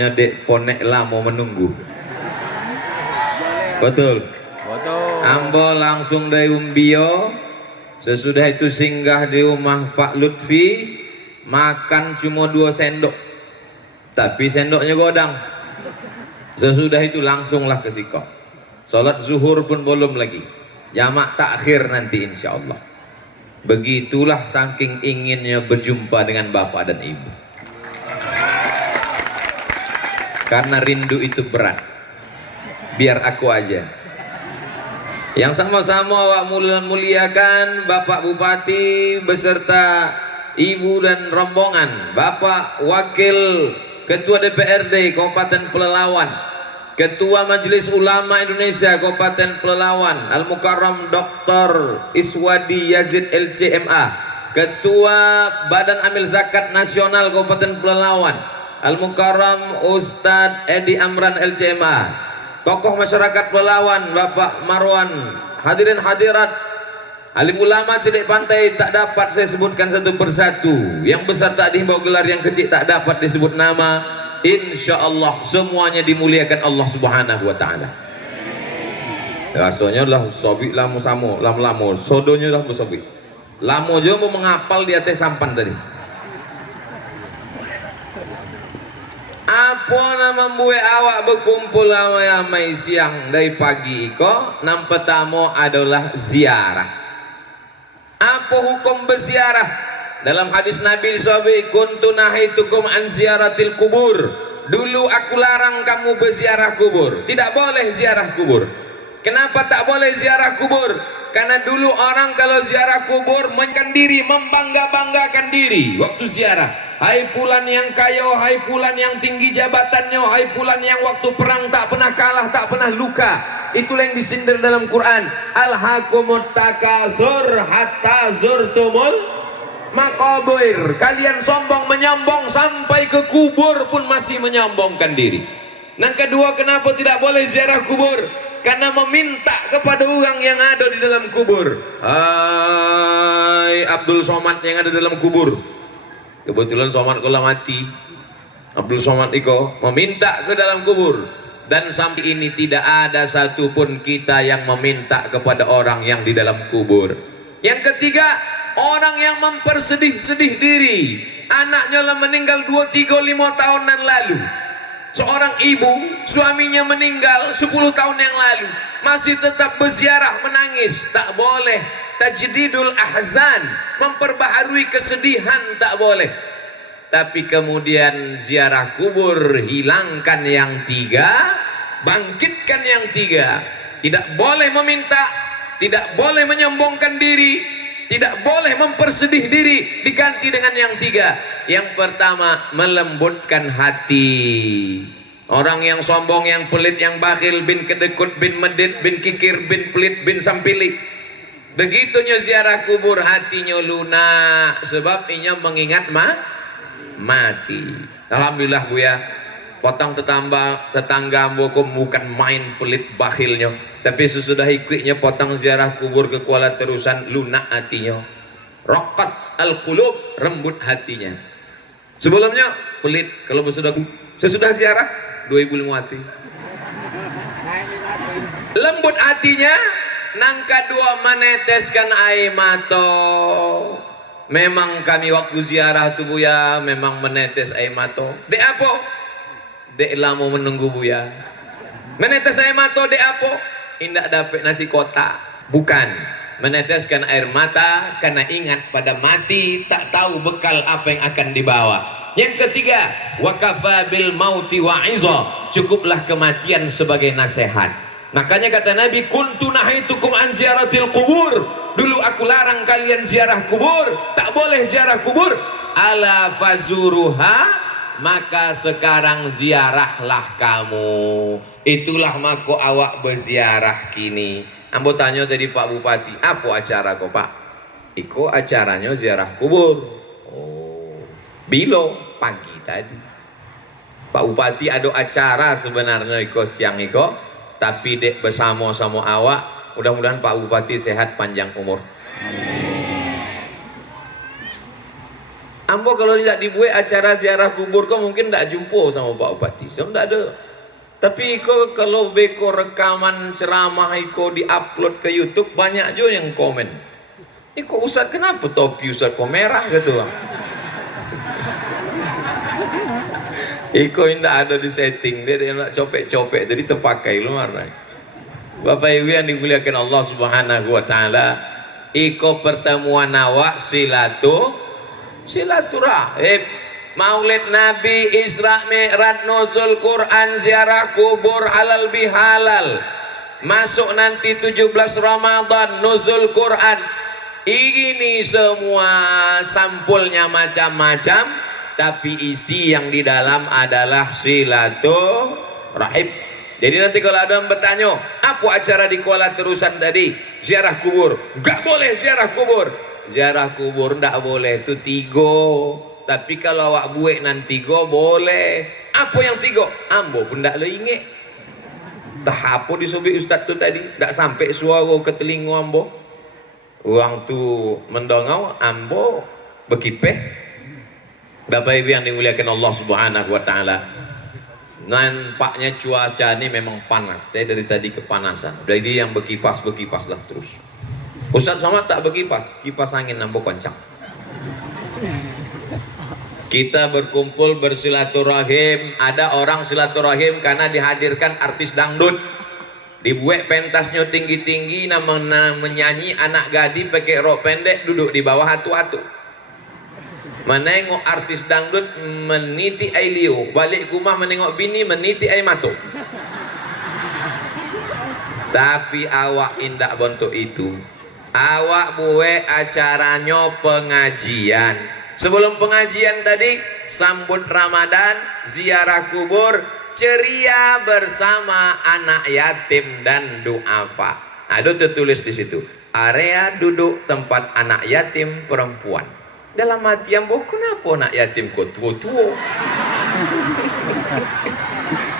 namanya dek ponek lah mau menunggu. Betul. Betul. Ambo langsung dari Umbio. Sesudah itu singgah di rumah Pak Lutfi, makan cuma 2 sendok, tapi sendoknya godang. Sesudah itu langsunglah ke Siko. Sholat zuhur pun belum lagi, jamak takhir nanti insya Allah. Begitulah saking inginnya berjumpa dengan bapak dan ibu, karena rindu itu berat. Biar aku aja yang sama-sama awak muliakan Bapak Bupati beserta Ibu dan rombongan, Bapak Wakil Ketua DPRD Kabupaten Pelalawan, Ketua Majelis Ulama Indonesia Kabupaten Pelalawan Al-Mukarram Dr. Iswadi Yazid LCMA, Ketua Badan Amil Zakat Nasional Kabupaten Pelalawan Al-Mukarram Ustadz Edi Amran LCMA, tokoh masyarakat Pelalawan Bapak Marwan, hadirin hadirat, alim ulama Cedek Pantai tak dapat saya sebutkan satu persatu, yang besar tak dihimbau gelar, yang kecil tak dapat disebut nama. Insya Allah semuanya dimuliakan Allah Subhanahu Wa Taala. Rasanya lah sobi lamu samo lamu sodonya lah sobi lamu aja mau menghafal di atas sampan tadi. Apa nama buat awak berkumpul ramai-ramai siang dari pagi iko? Nam pertama adalah ziarah. Apa hukum berziarah? Dalam hadis Nabi SAW, kuntu nahaitukum an ziaratil kubur. Dulu aku larang kamu berziarah kubur. Tidak boleh ziarah kubur. Kenapa tak boleh ziarah kubur? Karena dulu orang kalau ziarah kubur menkan diri, membangga-banggakan diri waktu ziarah. Hai fulan yang kaya, hai fulan yang tinggi jabatannya, hai fulan yang waktu perang tak pernah kalah, tak pernah luka. Itulah yang disindir dalam Quran. Alhaqumut takasur hatta zurtumul maqabir. Kalian sombong menyombong sampai ke kubur pun masih menyombongkan diri. Yang kedua, kenapa tidak boleh ziarah kubur? Karena meminta kepada orang yang ada di dalam kubur. Hai Abdul Somad yang ada dalam kubur. Kebetulan Somad kalau mati, Abdul Somad Iko meminta ke dalam kubur. Dan sampai ini tidak ada satupun kita yang meminta kepada orang yang di dalam kubur. Yang ketiga, orang yang mempersedih-sedih diri, anaknya lah meninggal 2, 3, 5 tahunan lalu. Seorang ibu, suaminya meninggal 10 tahun yang lalu, masih tetap berziarah menangis. Tak boleh. Tajdidul ahzan, memperbaharui kesedihan, tak boleh. Tapi kemudian ziarah kubur, hilangkan yang 3, bangkitkan yang 3. Tidak boleh meminta, tidak boleh menyombongkan diri, tidak boleh mempersedih diri, diganti dengan yang 3. Yang pertama, melembutkan hati. Orang yang sombong, yang pelit, yang bakhil, bin kedekut, bin medit, bin kikir, bin pelit, bin sampili, begitunya ziarah kubur hatinya lunak, sebab inya mengingat mati. Alhamdulillah Bu ya, potong tetangga bukan main pelit bakhilnya, tapi sesudah ikutnya potong ziarah kubur ke Kuala Terusan, lunak hatinya. Raqat al-qulub, rembut hatinya. Sebelumnya pelit, kalau sesudah ziarah 2000 hati. Lembut hatinya. Nang kedua, meneteskan air mata. Memang kami waktu ziarah tu Buya memang menetes air mata. Dek apa? Dek lama menunggu Buya. Menetes air mata dek apa? Indak dapat nasi kotak. Bukan. Meneteskan air mata karena ingat pada mati, tak tahu bekal apa yang akan dibawa. Yang ketiga, wakafa bil mauti wa'iza. Cukuplah kematian sebagai nasihat. Makanya kata Nabi, kuntu nahaitukum an ziaratil kubur. Dulu aku larang kalian ziarah kubur, tak boleh ziarah kubur. Ala fazuruha, maka sekarang ziarahlah kamu. Itulah mako awak berziarah kini. Ambo tanya tadi Pak Bupati, apa acara kok Pak? Iko acaranya ziarah kubur. Oh, bilo pagi tadi. Pak Bupati ada acara sebenarnya iko siang iko. Tapi dek bersama-sama awak, mudah-mudahan Pak Bupati sehat panjang umur. Ambo kalau tidak dibuat acara ziarah kubur kau mungkin tidak jumpa sama Pak Bupati. Saya tidak ada. Tapi kau kalau beko rekaman ceramah kau diupload ke YouTube, banyak juga yang komen. Kok Ustaz kenapa topi Ustaz kok merah gitu? Iko tidak ada di setting, dia nak copek-copek, jadi terpakai luar. Bapak Ibu yang dimuliakan Allah Subhanahu Wa Taala, iko pertemuan awak silaturahim, Maulid Nabi, Isra Mi'raj, nuzul Quran, ziarah kubur, halal bihalal, masuk nanti 17 Ramadan, nuzul Quran. Ini semua sampulnya macam-macam, tapi isi yang di dalam adalah silaturahim. Jadi nanti kalau ada yang bertanya, apa acara di Kuala Terusan tadi? Ziarah kubur. Enggak boleh ziarah kubur. Ziarah kubur enggak boleh, itu 3. Tapi kalau awak buat nanti 3 boleh. Apa yang 3? Ambo pun enggak ingat. Dah apa disobek ustaz tu tadi? Enggak sampai suara ke telinga ambo. Orang tu mendongau, ambo berkipeh. Bapak Ibu yang dimuliakan Allah Subhanahu Wa Taala, nampaknya cuaca ini memang panas. Saya dari tadi kepanasan. Jadi yang berkipas lah terus. Ustaz Somad tak berkipas, kipas angin nampak kencang. Kita berkumpul bersilaturahim. Ada orang silaturahim karena dihadirkan artis dangdut. Dibuat pentasnya tinggi-tinggi, menyanyi anak gadis pakai rok pendek duduk di bawah hatu-hatu. Menengok artis dangdut meniti air liu, balik rumah menengok bini meniti air mata. Tapi awak indak bentuk itu. Awak buat acaranya pengajian. Sebelum pengajian tadi sambut Ramadan, ziarah kubur, ceria bersama anak yatim dan duafa. Ada tertulis di situ, area duduk tempat anak yatim perempuan. Dalam hati ambo, kenapa anak yatim kok tua-tua?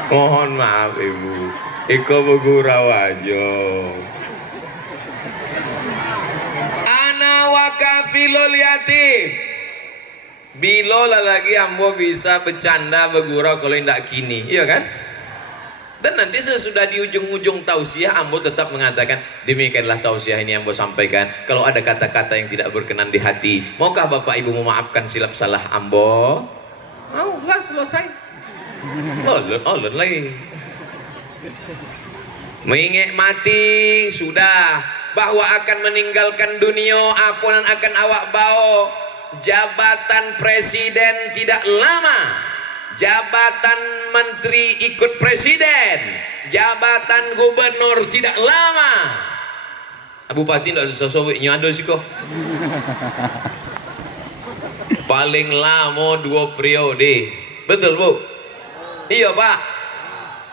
Mohon maaf ibu, iko bergurau aja. Ana wakafilul yatim. Bila lagi ambo bisa bercanda bergurau kalau tidak kini, iya kan? Dan nanti sesudah di ujung-ujung tausiah, ambo tetap mengatakan demikianlah tausiah ini ambo sampaikan. Kalau ada kata-kata yang tidak berkenan di hati, maukah bapak ibu memaafkan silap salah ambo? Mau lah, selesai. Olen lagi. Mengingat mati sudah, bahwa akan meninggalkan dunia, apa yang akan awak bawa. Jabatan presiden tidak lama. Jabatan menteri ikut presiden, jabatan gubernur tidak lama. Bupati tidak ada sosoknya ada sih kok. Paling lama 2 periode, betul bu? Iya pak.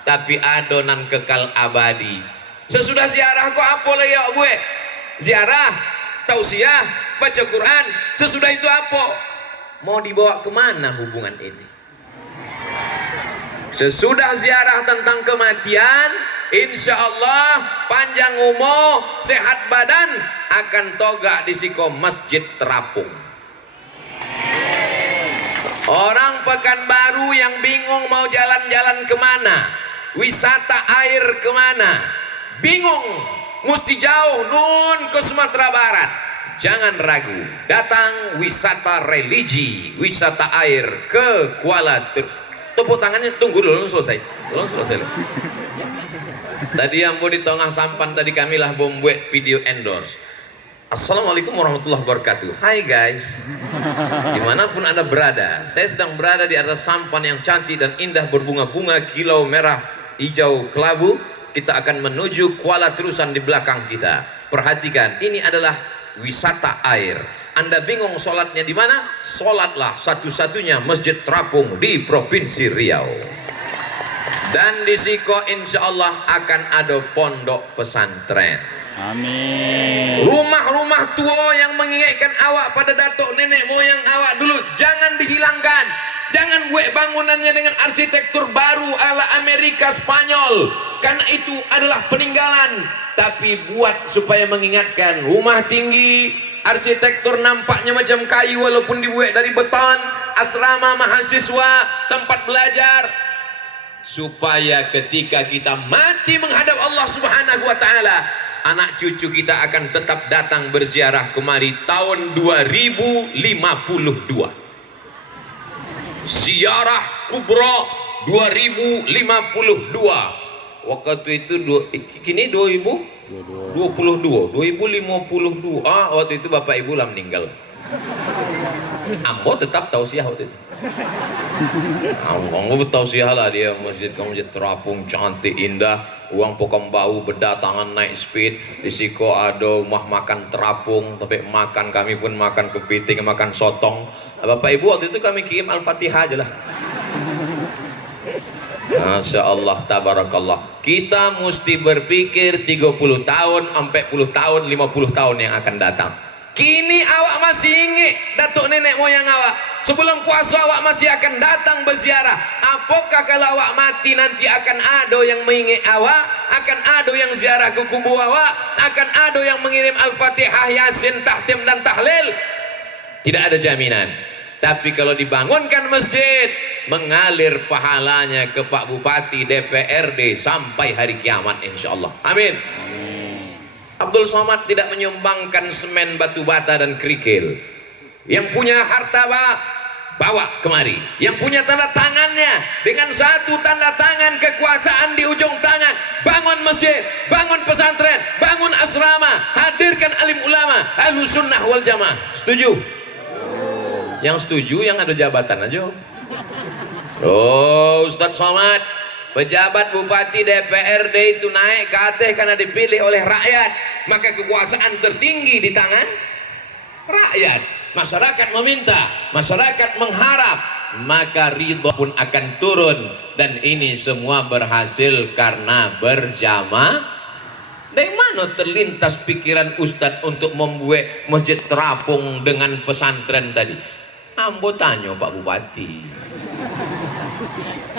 Tapi adonan kekal abadi. Sesudah ziarah kok apa lagi ya bu? Ziarah, tausiah, baca Quran. Sesudah itu apa? Mau dibawa kemana hubungan ini? Sesudah ziarah tentang kematian, insya Allah panjang umur, sehat badan, akan toga di siko masjid terapung. Orang Pekanbaru yang bingung mau jalan-jalan kemana, wisata air kemana, bingung, mesti jauh nun ke Sumatera Barat. Jangan ragu, datang wisata religi, wisata air ke Kuala Terusan. Tepuk tangannya, tunggu dulu, selesai. Tadi yang mau di tengah sampan tadi kamilah membuat video endorse. Assalamualaikum warahmatullahi wabarakatuh. Hai guys, dimanapun anda berada, saya sedang berada di atas sampan yang cantik dan indah berbunga-bunga kilau merah hijau kelabu. Kita akan menuju Kuala Terusan di belakang kita. Perhatikan, ini adalah wisata air. Anda bingung sholatnya di mana? Sholatlah satu-satunya masjid terapung di Provinsi Riau. Dan di siko insya Allah akan ada pondok pesantren. Amin. Rumah-rumah tua yang mengingatkan awak pada datuk nenek moyang awak dulu, jangan dihilangkan. Jangan buat bangunannya dengan arsitektur baru ala Amerika Spanyol, karena itu adalah peninggalan. Tapi buat supaya mengingatkan rumah tinggi, arsitektur nampaknya macam kayu walaupun dibuat dari beton, asrama mahasiswa, tempat belajar, supaya ketika kita mati menghadap Allah Subhanahu wa taala, anak cucu kita akan tetap datang berziarah kemari tahun 2052. Ziarah kubra 2052. Waktu itu kini 2022, 2052. Waktu itu bapak ibu lah meninggal. Ambo tetap tausiah waktu itu. Ambo tausiah lah, dia masjid terapung cantik indah, uang pokok bau berdatangan naik speed. Di siko ada rumah makan terapung, tapi makan kami pun makan kepiting, makan sotong. Bapak ibu waktu itu kami kirim Al-Fatihah aja lah. Masya Allah, tabarakallah. Kita mesti berpikir 30 tahun, 40 tahun, 50 tahun yang akan datang. Kini awak masih ingat datuk nenek moyang awak. Sebelum puasa awak masih akan datang berziarah. Apakah kalau awak mati nanti akan ada yang mengingat awak, akan ada yang ziarah ke kubur awak, akan ada yang mengirim Al-Fatihah, Yasin, Tahtim dan Tahlil? Tidak ada jaminan. Tapi kalau dibangunkan masjid, mengalir pahalanya ke Pak Bupati, DPRD sampai hari kiamat insyaallah. Amin. Abdul Somad tidak menyumbangkan semen, batu bata dan kerikil. Yang punya harta bawa kemari. Yang punya tanda tangannya, dengan satu tanda tangan kekuasaan di ujung tangan, bangun masjid, bangun pesantren, bangun asrama, hadirkan alim ulama, ahlus sunnah wal jamaah. Setuju? Yang setuju yang ada jabatan aja. Oh, Ustadz Somad, pejabat bupati DPRD itu naik ke atas karena dipilih oleh rakyat, maka kekuasaan tertinggi di tangan rakyat. Masyarakat meminta, masyarakat mengharap, maka ridho pun akan turun. Dan ini semua berhasil karena berjamaah. Dari mana terlintas pikiran Ustadz untuk membuat masjid terapung dengan pesantren tadi? Ambo tanya Pak Bupati.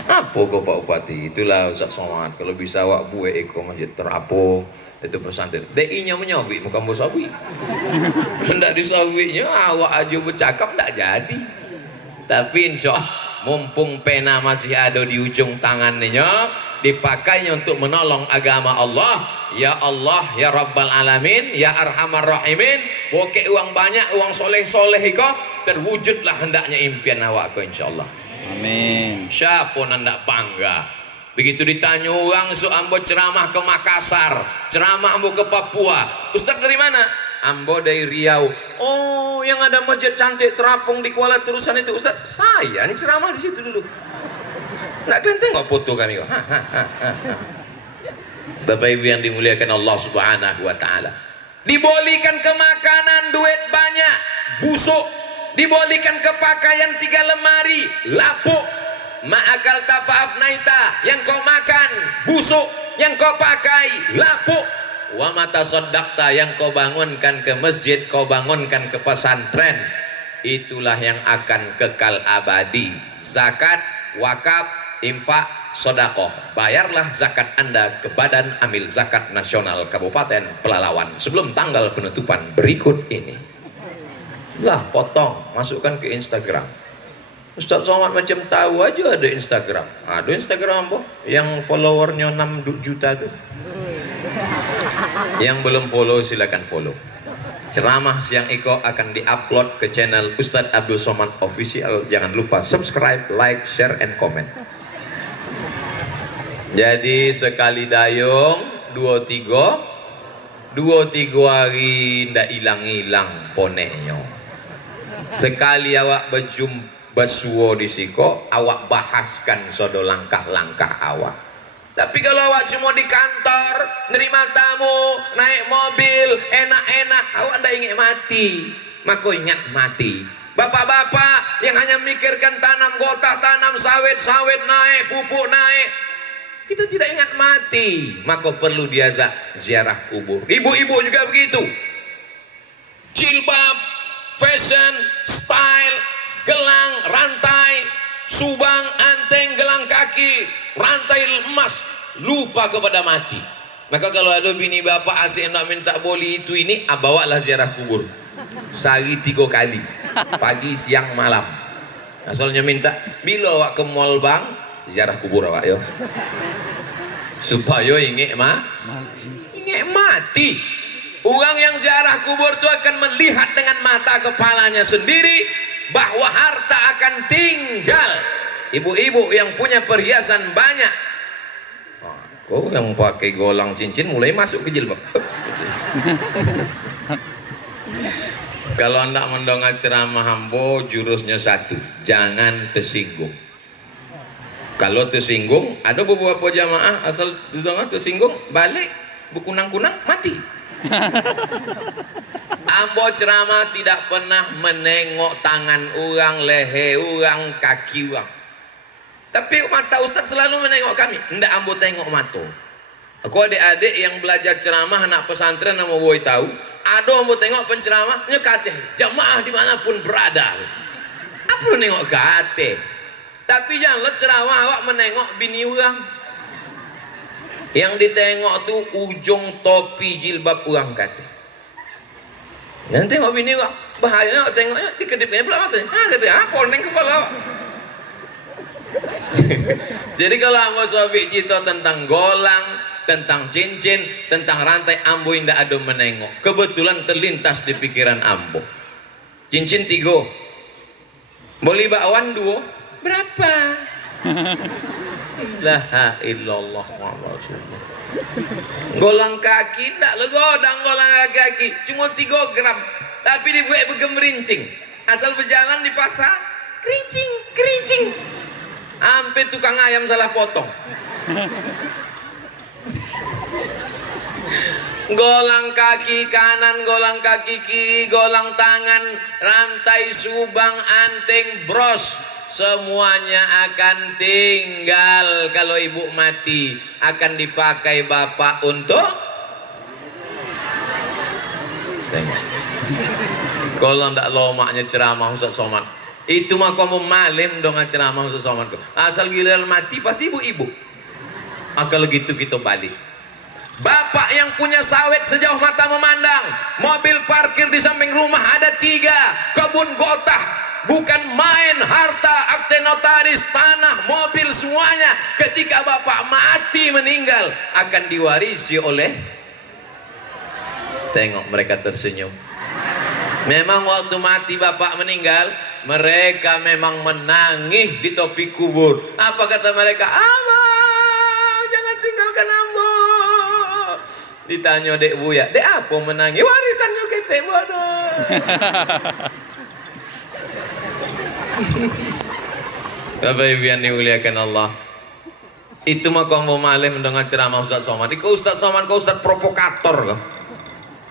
Apa kok Pak Bupati? Itulah Ustaz Somad, kalau bisa awak buat eko masjid terapung, itu pesantren. DI-nya menyawik, bukan bos sawi. Hendak disawiknya awak aja bercakap tak jadi. Tapi insya Allah mumpung pena masih ada di ujung tangannya, dipakainya untuk menolong agama Allah. Ya Allah, ya Rabbal Alamin, ya Arhamar Rahimin. Bokek uang banyak, uang soleh-soleh iko, terwujudlah hendaknya impian awak ko insyaallah. Amin. Siapa ndak bangga? Begitu ditanya orang, so ambo ceramah ke Makassar, ceramah ambo ke Papua. Ustaz dari mana? Ambo dari Riau. Oh, yang ada masjid cantik terapung di Kuala Terusan itu Ustaz. Saya nih ceramah di situ dulu. Nggak kalian tengok foto kami kok. Bapak Ibu yang dimuliakan Allah Subhanahu wa taala. Dibolikan ke makanan duit banyak, busuk. Dibolikan ke pakaian 3 lemari, lapuk. Ma'akal tafa'af naita, yang kau makan busuk, yang kau pakai lapuk. Wa mata soddakta, yang kau bangunkan ke masjid, kau bangunkan ke pesantren, itulah yang akan kekal abadi. Zakat, wakaf, infak, sodakoh. Bayarlah zakat Anda ke Badan Amil Zakat Nasional Kabupaten Pelalawan sebelum tanggal penutupan berikut ini. Lah potong, masukkan ke Instagram. Ustaz Somad macam tahu aja ada Instagram. Ada Instagram boh yang followernya 6 juta tuh. Yang belum follow silakan follow. Ceramah siang Iko akan diupload ke channel Ustadz Abdul Somad Official. Jangan lupa subscribe, like, share, and comment. Jadi sekali dayung 23 hari ndak hilang-hilang poneknya. Sekali awak berjumpa suwo di siko, awak bahaskan sodo langkah-langkah awak. Tapi kalau awak cuma di kantor, nerima tamu, naik mobil, enak-enak, awak ndak ingat mati. Maka ingat mati. Bapak-bapak yang hanya mikirkan tanam gotah, tanam sawit naik, pupuk naik, kita tidak ingat mati. Maka perlu dia ziarah kubur. Ibu-ibu juga begitu. Jilbab, fashion, style, gelang, rantai, subang, anteng, gelang kaki, rantai emas, lupa kepada mati. Maka kalau ada bini bapak asik nak minta boli itu ini, bawalah ziarah kubur. sehari 3 kali, pagi siang malam. Asalnya minta bila awak ke mall bang, ziarah kubur awak yo, supaya ingat mati. Orang yang ziarah kubur itu akan melihat dengan mata kepalanya sendiri bahwa harta akan tinggal. Ibu-ibu yang punya perhiasan banyak, kok yang pakai golang cincin mulai masuk ke jilbab. Kalau anda mendengar ceramah hambo, jurusnya satu, jangan tersinggung. Kalau tersinggung, ada beberapa jamaah asal dengar tersinggung, balik berkunang-kunang mati. Ambo ceramah tidak pernah menengok tangan orang, leher orang, kaki orang. Tapi mata ustaz selalu menengok kami. Tidak ambo tengok mata. Aku adik-adik yang belajar ceramah anak pesantren nama boy tahu. Ada ambo tengok penceramahnya kate. Jamaah dimanapun berada. Apa nengok kate? Tapi jangan ceramah awak menengok bini orang. Yang ditengok tuh ujung topi jilbab orang kate. Jangan tengok bini orang. Bahaya tengoknya dikedipkannya pula matanya. Kata apa neng kepala awak. Jadi kalau ambo sobik cerita tentang golang, tentang cincin, tentang rantai, ambo indah ada menengok. Kebetulan terlintas di pikiran ambo. Cincin 3, boleh bakwan 2, berapa? La illallah Muhammad Rasulullah. Golang kaki tak legodang, golang kaki cuma 3 gram, tapi dibuat bergemerincing. Asal berjalan di pasar, kerincing, kerincing. Sampai tukang ayam salah potong. Golang kaki kanan, golang kaki kiri, golang tangan, rantai subang, anting, bros, semuanya akan tinggal. Kalau ibu mati akan dipakai bapak untuk tengok. Kalau ndak lomaknya ceramah Ustaz Somad, itu mah kamu malim dong ceramah Ustaz Somad. Asal giliran mati pasti ibu-ibu. Kalau gitu kita balik. Bapak yang punya sawit sejauh mata memandang, mobil parkir di samping rumah ada 3, kebun gotah, bukan main, harta, akte notaris, tanah, mobil, semuanya ketika bapak mati meninggal akan diwarisi oleh. Tengok mereka tersenyum. Memang waktu mati bapak meninggal, mereka memang menangis di topi kubur. Apa kata mereka? Abang, jangan tinggalkan ambo. Ditanya dek Buya, dek apa menangis? Warisannya kita bodoh. Bapak Ibu yang dimuliakan Allah, itu mah kamu malah mendengar ceramah Ustaz Somad. Kau Ustaz Somad, kau Ustaz provokator kau.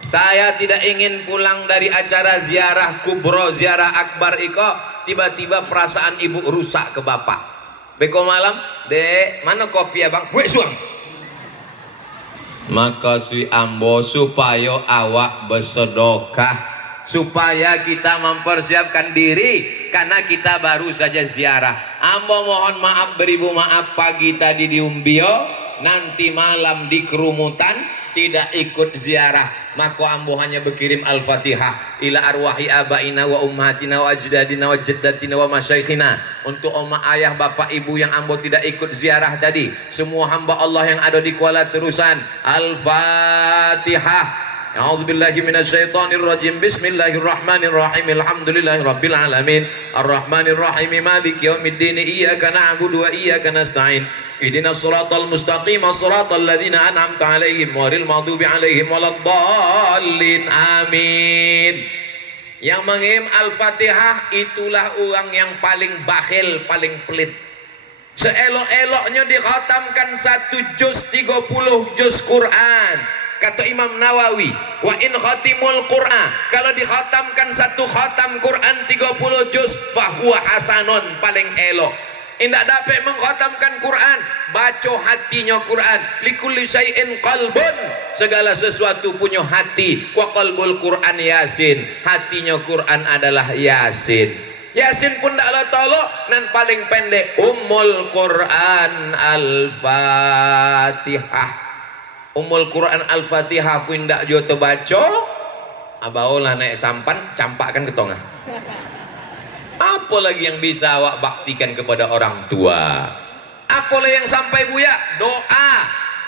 Saya tidak ingin pulang dari acara ziarah kubro, ziarah akbar iko, tiba-tiba perasaan ibu rusak ke bapak. Beko malam, dek mana kopi ya bang? Gue suang. Maka si ambo supaya awak bersedekah, supaya kita mempersiapkan diri karena kita baru saja ziarah. Ambo mohon maaf, beribu maaf pagi tadi di Umbio, nanti malam di kerumutan tidak ikut ziarah. Maka ambo hanya berkirim Al-Fatihah ila arwahi abaina wa ummahatina wa ajdadina wa jaddatina wa masyaikhina, untuk oma ayah bapak ibu yang ambo tidak ikut ziarah tadi, semua hamba Allah yang ada di Kuala Terusan. Al-Fatihah. A'udzubillahi minasyaitonir rajim. Bismillahirrahmanirrahim. Alhamdulillahirabbil alamin. Arrahmanirrahim. Maliki yaumiddin. Iyyaka na'budu wa iyyaka nasta'in. Ihdinas siratal mustaqim, siratal ladzina an'amta 'alaihim ghairil maghdubi 'alaihim waladdallin. Amin. Yang mengirim Al-Fatihah itulah orang yang paling bakhil, paling pelit. Seelok-eloknya dikhatamkan 1 juz 30 juz Quran. Kata Imam Nawawi, wa in khatimul Quran, kalau dikhatamkan 1 khatam Quran 30 juz fahuwa hasanun, paling elok. Indak dapat mengkhatamkan Quran, baca hatinya Quran. Likulli syai'in qalbun, segala sesuatu punya hati. Wa qalbul Quran Yasin, hatinya Quran adalah Yasin. Yasin pun taklah tolok, dan paling pendek Ummul Quran Al-Fatihah. Ummul Quran Al-Fatihah pun ndak joto baca, abaulah naik sampan, campakkan ke tongah. Apa lagi yang bisa awak baktikan kepada orang tua? Apalah yang sampai buya? Doa.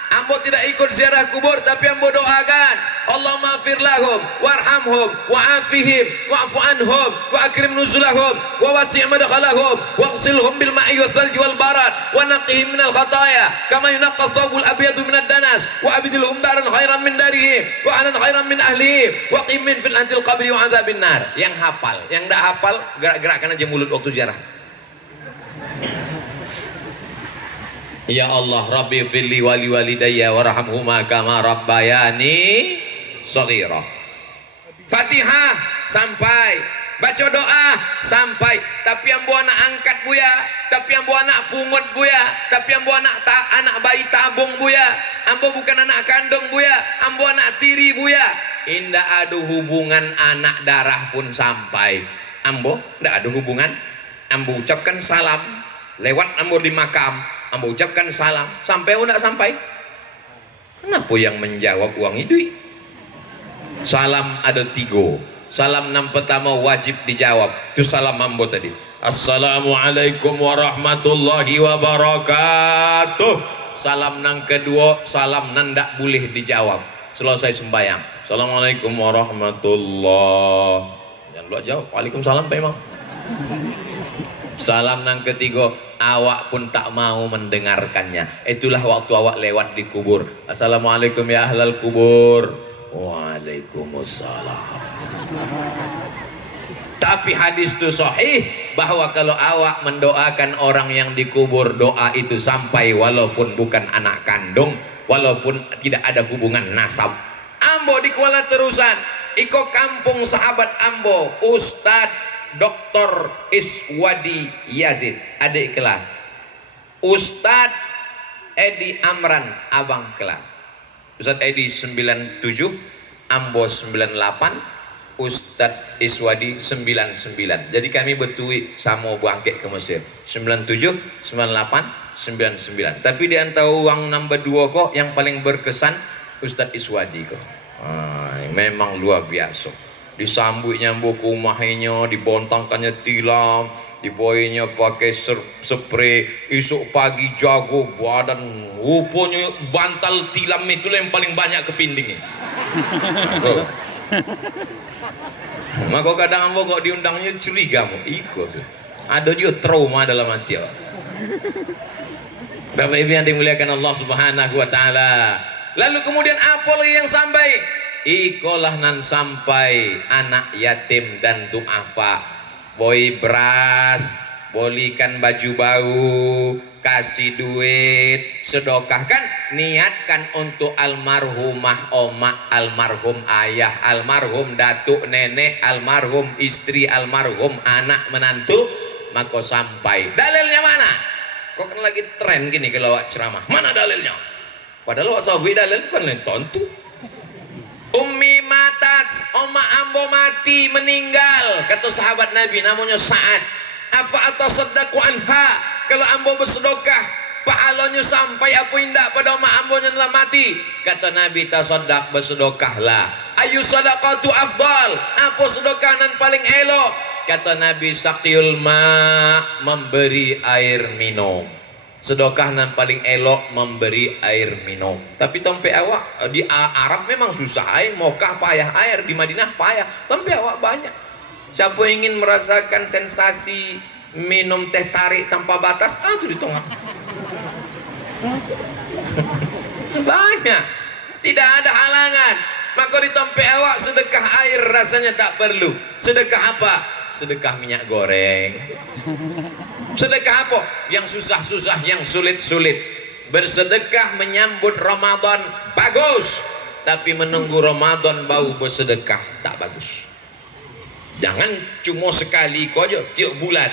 Ambo tidak ikut ziarah kubur, tapi ambo doakan, Allahumma fir lahum warhamhum wa'afihim wa'fu anhum wa akrim nuzulahum wa wasi' madkhalahum waghsilhum bil ma'i wasalji wal barad wa naqihim minal khataya kama yunaqqa thawbul abyadu minad danas wa abdilhum daran khairan min darihim wa anan khairan min ahlihim wa qim min fitnatil qabri wa azabin nar. Yang hafal, yang tidak hafal gerak-gerakkan aja mulut waktu ziarah. Ya Allah, Rabbi firli wali walidayya warhamhuma kama rabbayani shaghira. Fatihah sampai, baca doa sampai, tapi yang buah anak angkat buya, tapi yang buah anak pungut buya, tapi yang buah anak bayi tabung buya, ambo bukan anak kandung buya, ambo anak tiri buya. Indah ada hubungan anak darah pun sampai, ambo ndak ada hubungan. Ambo ucapkan salam lewat ambo di makam, ambo ucapkan salam sampai atau tidak sampai? Kenapa yang menjawab uang itu? Salam ada 3. Salam yang pertama wajib dijawab, itu salam ambo tadi. Assalamualaikum warahmatullahi wabarakatuh. Salam yang kedua, salam yang tidak boleh dijawab selesai sembahyang. Assalamualaikum warahmatullahi. Jangan lupa jawab. Waalaikumsalam Pak Imam. Salam yang ketiga, awak pun tak mau mendengarkannya. Itulah waktu awak lewat di kubur. Assalamualaikum ya ahlal kubur. Waalaikumsalam. Tapi hadis itu sahih bahwa kalau awak mendoakan orang yang dikubur, doa itu sampai walaupun bukan anak kandung, walaupun tidak ada hubungan nasab. Ambo di Kuala Terusan, iko kampung sahabat ambo, Ustadz Dr. Iswadi Yazid, adik kelas. Ustadz Edi Amran, abang kelas. Ustadz Edi 97, ambo 98, Ustadz Iswadi 99. Jadi kami betui sama bangkit ke Mesir 97, 98, 99. Tapi di antara uang nomor 2 kok yang paling berkesan Ustadz Iswadi kok. Memang luar biasa. Disambutnya buku rumahnya, dibontangkannya tilam, dibawainnya pakai spray, esok pagi jago badan, rupanya bantal tilam itu yang paling banyak kepindingnya. Maka kadang ambo kok diundangnya curiga mau ikut, ada juga trauma dalam hati. Bapak Ibu yang dimuliakan Allah Subhanahu Wa Taala. Lalu kemudian apa lagi yang sampai? Ikolah nan sampai anak yatim dan duafa, boi beras, bolikan baju baru, kasih duit, sedekahkan, niatkan untuk almarhumah oma, almarhum ayah, almarhum datuk nenek, almarhum istri, almarhum anak menantu, maka sampai. Dalilnya mana? Kok kan lagi tren gini kalau ceramah, mana dalilnya? Padahal wasawi dalil kan tentu. Ummi matat, oma ambo mati, meninggal, kata sahabat Nabi namanya Sa'ad. Apa atas sedekah anha, kalau ambo bersedekah pahalanya sampai apa indah pada oma ambo yang telah mati. Kata Nabi, tasaddaq, bersedekahlah. Ayu sadaqatu afdal, apa sedekah yang paling elok? Kata Nabi, saqiyul ma, memberi air minum. Sedekah yang paling elok memberi air minum. Tapi tempe awak di Arab memang susah air, Mekah payah air, di Madinah payah, tempe awak banyak. Siapa ingin merasakan sensasi minum teh tarik tanpa batas, itu di tengah. Banyak, tidak ada halangan. Maka di tempe awak sedekah air rasanya tak perlu. Sedekah apa? Sedekah minyak goreng. Sedekah apa? Yang susah-susah, yang sulit-sulit. Bersedekah menyambut Ramadan bagus, tapi menunggu Ramadan bau bersedekah tak bagus. Jangan cuma sekali kau aja tiap bulan.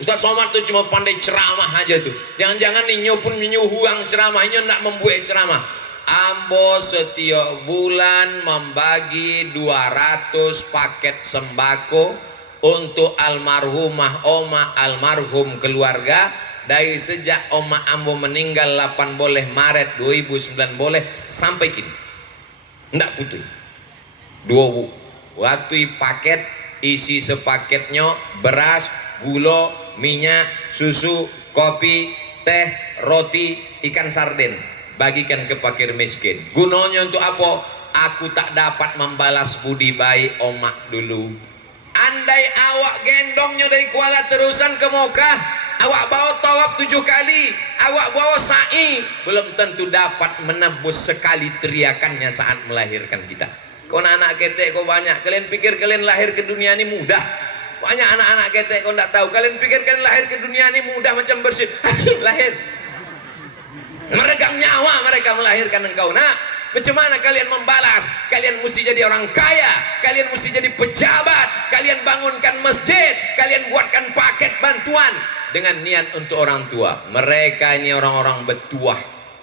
Ustaz Somad tuh cuma pandai ceramah aja tuh. Jangan-jangan nih pun menyuhuang ceramahnya nak membuat ceramah. Ambo setiap bulan membagi 200 paket sembako untuk almarhumah oma, almarhum keluarga. Dari sejak oma ambo meninggal 8 boleh Maret 2009 boleh sampai kini ndak putus. 2 Waktu paket isi sepaketnya beras, gula, minyak, susu, kopi, teh, roti, ikan sarden. Bagikan ke fakir miskin. Gunanya untuk apa? Aku tak dapat membalas budi baik omak dulu. Andai awak gendongnya dari Kuala terusan ke Mekah, awak bawa tawaf 7 kali, awak bawa sa'i, belum tentu dapat menebus sekali teriakannya saat melahirkan kita. Kau anak ketek kau banyak, kalian pikir kalian lahir ke dunia ini mudah? Banyak anak-anak ketek kau tidak tahu, kalian pikir kalian lahir ke dunia ini mudah macam bersih, lahir. Meregang nyawa mereka melahirkan engkau. Nah, macam mana kalian membalas? Kalian mesti jadi orang kaya, kalian mesti jadi pejabat, kalian bangunkan masjid, kalian buatkan paket bantuan dengan niat untuk orang tua. Mereka ini orang-orang betuah.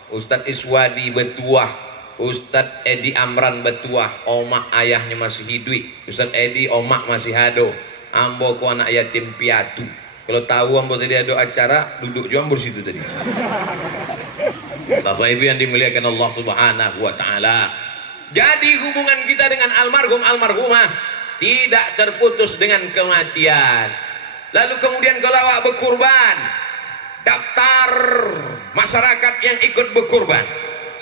Ustadz Iswadi betuah, Ustadz Edi Amran betuah, omak ayahnya masih hidup. Ustadz Edi omak masih hado. Ambo ku anak yatim piatu. Kalau tahu ambo tadi ada acara, duduk juga ambo situ tadi. Bapak Ibu yang dimuliakan Allah Subhanahu wa taala. Jadi hubungan kita dengan almarhum almarhumah tidak terputus dengan kematian. Lalu kemudian kalau awak berkurban, daftar masyarakat yang ikut berkurban.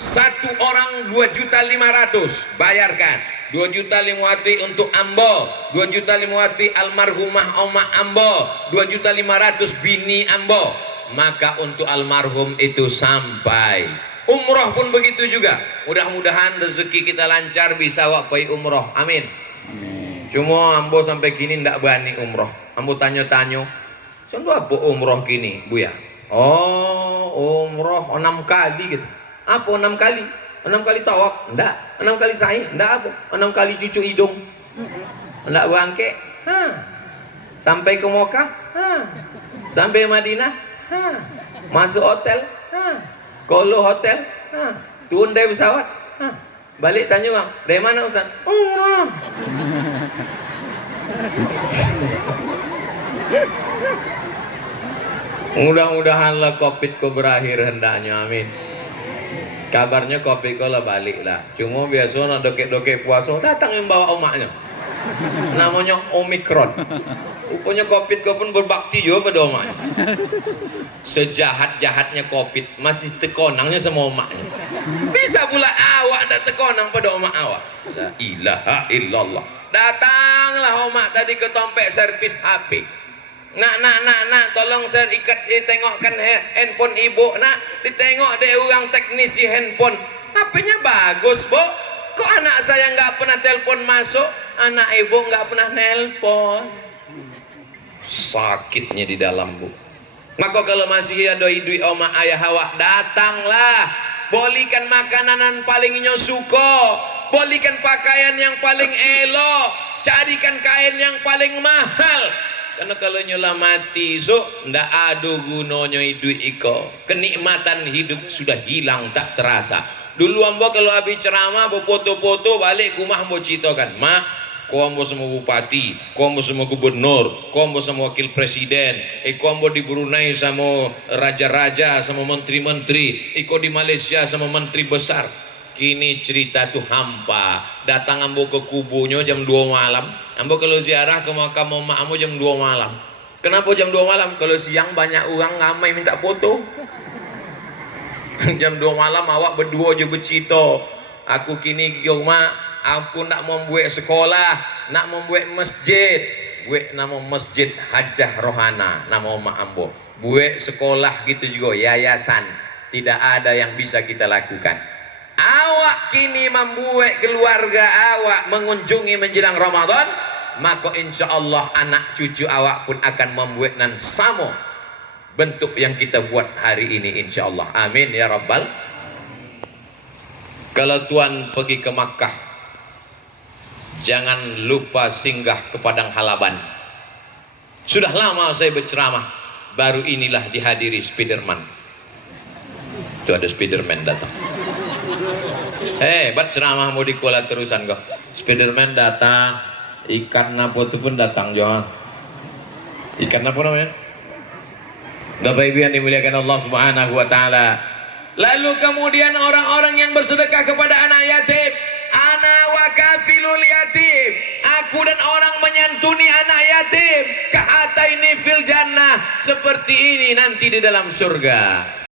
Satu orang 2.500.000 bayarkan. 2.500.000 untuk Ambo, 2.500.000 almarhumah Oma Ambo, 2.500.000 bini Ambo. Maka untuk almarhum itu sampai. Umroh pun begitu juga. Mudah-mudahan rezeki kita lancar bisa wapai umroh. Amin. Cuma ambo sampai kini ndak berani umroh. Ambo tanya-tanya, contoh apa umroh kini, Bu ya? Oh, umroh 6 kali gitu. Apa 6 kali? 6 kali tawaf? Ndak. 6 kali sa'i? Ndak apa? 6 kali cucu hidung? Ndak bangke? Sampai ke Mekah? Sampai Madinah? Masuk hotel, kolo hotel, turun dari pesawat, balik tanya bang, dari mana Ustaz? Umrah. Mudah-mudahanlah COVID ko berakhir hendaknya, amin. Kabarnya COVID ko lah balik lah. Cuma biasa nak dokek-dokek puasa datang yang bawa omaknya. Namanya Omikron. Rupanya COVID ko pun berbakti juga pada omaknya. Sejahat-jahatnya COVID masih tekonangnya sama omaknya. Bisa pula awak ada tekonang pada omak awak. La ilaha illallah. Datanglah omak tadi ke tompek servis HP. Nak, tolong saya tengokkan handphone ibu. Nak, ditengok deh orang teknisi handphone. HP-nya bagus, Bu. Kok anak saya nggak pernah telepon masuk? Anak ibu nggak pernah nelpon. Sakitnya di dalam, Bu. Maka kalau masih ada idui oma ayah awak, datanglah, bolikan makanan paling inyo suka, bolikan pakaian yang paling elok, carikan kain yang paling mahal. Karena kalau nyola mati so ndak ada gunanya hidup iko. Kenikmatan hidup sudah hilang tak terasa. Dulu ambo kalau habis ceramah foto-foto balik rumah ambo ceritakan, "Mak, kau ambo sama bupati, kau ambo sama gubernur, kau ambo sama wakil presiden, kau ambo di Brunei sama raja-raja, sama menteri-menteri, kau di Malaysia sama menteri besar." Kini cerita tuh hampa. Datang ambo ke kubunya jam 2 malam. Ambo kalau ziarah ke makam mak ambo jam 2 malam. Kenapa jam 2 malam? Kalau siang banyak orang ngamai minta foto. Jam 2 malam awak berdua je bercerita. Aku kini mak, aku nak membuat sekolah, nak membuat masjid. Buat nama masjid Hajah Rohana, nama mak ambo. Buat sekolah gitu juga, yayasan. Tidak ada yang bisa kita lakukan. Awak kini membuat keluarga awak mengunjungi menjelang Ramadan, maka insya Allah anak cucu awak pun akan membuat nan sama bentuk yang kita buat hari ini insya Allah. Amin ya Rabbal. Kalau Tuhan pergi ke Makkah, jangan lupa singgah ke Padang Halaban. Sudah lama saya berceramah, baru inilah dihadiri Spiderman. Itu ada Spiderman datang. Hebat ceramah mau di Kuala terusan kok. Spiderman datang, ikan apa itu pun datang juga. Ikan apa namanya? Bapak Ibu yang dimuliakan Allah Subhanahu wa taala. Lalu kemudian orang-orang yang bersedekah kepada anak yatim, ana wa kafilul yatim. Aku dan orang menyantuni anak yatim, kahataini fil jannah, seperti ini nanti di dalam surga.